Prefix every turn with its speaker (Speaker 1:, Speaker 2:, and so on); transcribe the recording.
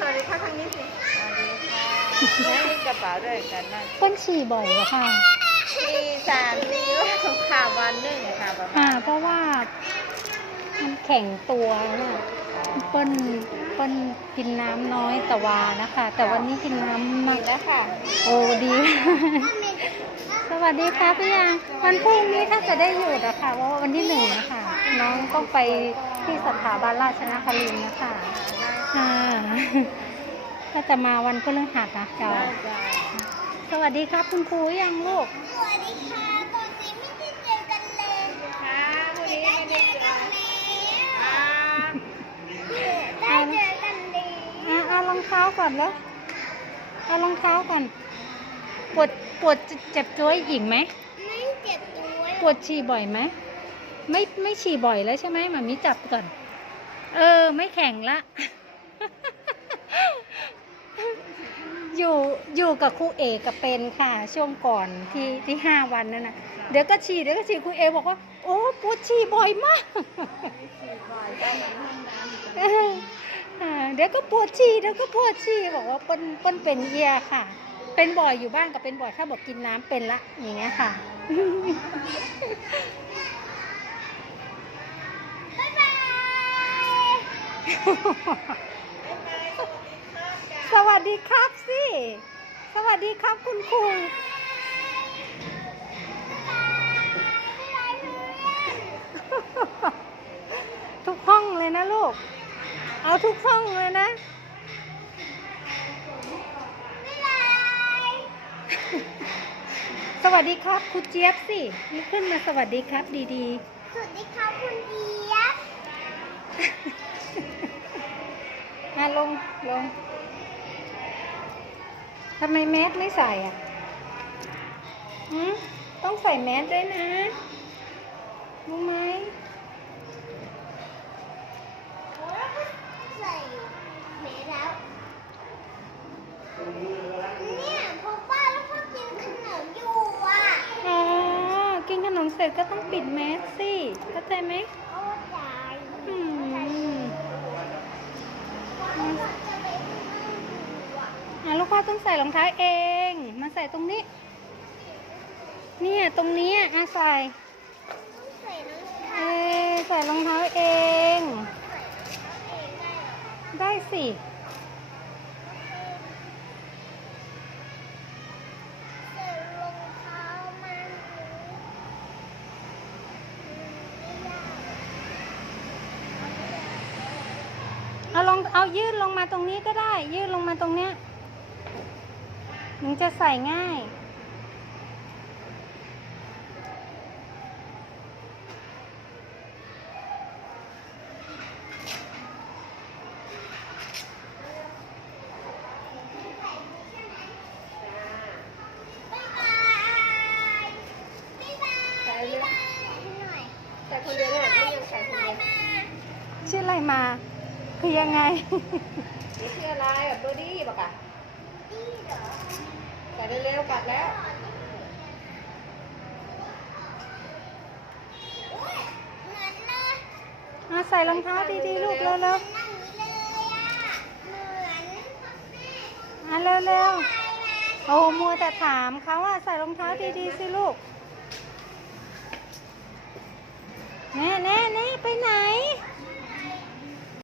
Speaker 1: แล้วมีกระเป๋าด้วยกันนั่น
Speaker 2: เปิ้ลฉี่บ่อยเหรอค่ะ
Speaker 1: มีสามสี่รอบค่ะวันหนึ่งอะค่ะประมา
Speaker 2: อ่า
Speaker 1: ณ
Speaker 2: เพราะว่า มันแข็งตัวเนี่ยเปิ้ลเปิ้ลกินน้ำน้อยแต่วานะคะ แต่วันนี้กินน้ำ
Speaker 1: มี
Speaker 2: มาก
Speaker 1: แล้วค่ะ
Speaker 2: โอ้ดี สวัสดีครับพี่ยังวันพรุ่งนี้ถ้าจะได้หยุดอะค่ะเพราะว่าวันที่หนึ่งนะคะน้องต้องไป ที่สถาบันราชนครินทร์นะคะอ่าถ้าจะมาวันพฤหัสนะเจ้า สวัสดีครับคุณครูยังลูก
Speaker 3: สวัสดีค่ะปกติไม่ได้เจอกันเลย
Speaker 1: ค่ะวันนี้ไม่ได้เจอ
Speaker 3: กัน
Speaker 1: อ่า
Speaker 3: ได้เจอกันเลย
Speaker 2: อะเอารองเท้าก่อนแล้วเอารองเท้าก่อนปวดปวดเจ็บจ้วยหญิงไหม
Speaker 3: ไม่เจ็บตัว
Speaker 2: ปวดฉี่บ่อยไหม ไม่ไม่ฉี่บ่อยแล้วใช่ไหมหมามิจับก่อน เออ ไม่แข็งละ อยู่อยู่กับครูเอกกับเป็นค่ะ ช่วงก่อนที่ที่ห้าวันนั่นนะเดี๋ยวก็ฉี่เดี๋ยวก็ฉี่ครูเอบอกว่า โอ้ปวดฉี่บ่อยมากเดี๋ยวก็ปวดฉี่เดี๋ยวก็ปวดฉี่บอกว่าเปิ้นเปิ้นเป็นเยียค่ะ เป็นบ่อยอยู่บ้านกับเป็นบ่อยถ้าบอกกินน้ำเป็นละอย่างเงี้ยค่ะ สวัสดีครับสิ สวัสดีครับคุณครูทุกห้องเลยนะลูก เอาทุกห้องเลยนะสวัสดีครับครูเจี๊ยบสินี่ขึ้นมาสวัสดีครับดี
Speaker 3: สวัสดีค่ะคุณเดียบ
Speaker 2: มาลง ลง ทำไมแมสไม่ใส่อะหืมต้องใส่แมสด้วยนะ รู้ไหม
Speaker 3: ใส่เมแล้ว เนี่ยพอป้าแล้วพ่อกินขนมอยู่อะ
Speaker 2: อ๋อ กินขนมเสร็จก็ต้องปิดแมสสิ เข้าใจไหม
Speaker 3: โอ้ตาย
Speaker 2: อืม
Speaker 3: พ่อจะไปนั่งดูอะ
Speaker 2: อะลูก พ่อต้องใส่รองเท้าเอง มาใส่ตรงนี้ เนี่ยตรงนี้อะใส่
Speaker 3: ต้องใส่น้ำ
Speaker 2: เอใส่รองเท้าเอง
Speaker 3: ได้
Speaker 2: สิ
Speaker 3: ใส่รอามันไม่ยาก
Speaker 2: เอาลงเอายืดลงมาตรงนี้ก็ได้ ยืดลงมาตรงเนี้ย มันจะใส่ง่าย
Speaker 3: บ๊ายบายบ๊ายบาย
Speaker 1: ใส่เลย
Speaker 3: ให้หน่อย
Speaker 1: ใส่คนเดียวเนี่ยไม่ยังใส่คนเดียว
Speaker 2: ชื่ออะไรมา คือยังไง
Speaker 1: นี่ชื่ออะไรแบบเบอร์ดี้บอกอะ
Speaker 3: นี่เหรอ
Speaker 1: ใส่เร็วๆกัดแล้ว
Speaker 3: มา
Speaker 2: ใส่รองเท้าดีๆ ลูกเร็ว
Speaker 3: นั่งนี้เหมือน
Speaker 2: เร็วๆโอ้มัวแต่ถามเขาว่าใส่รองเท้าดีๆสิลูกแน่แน่แน่ไปไหน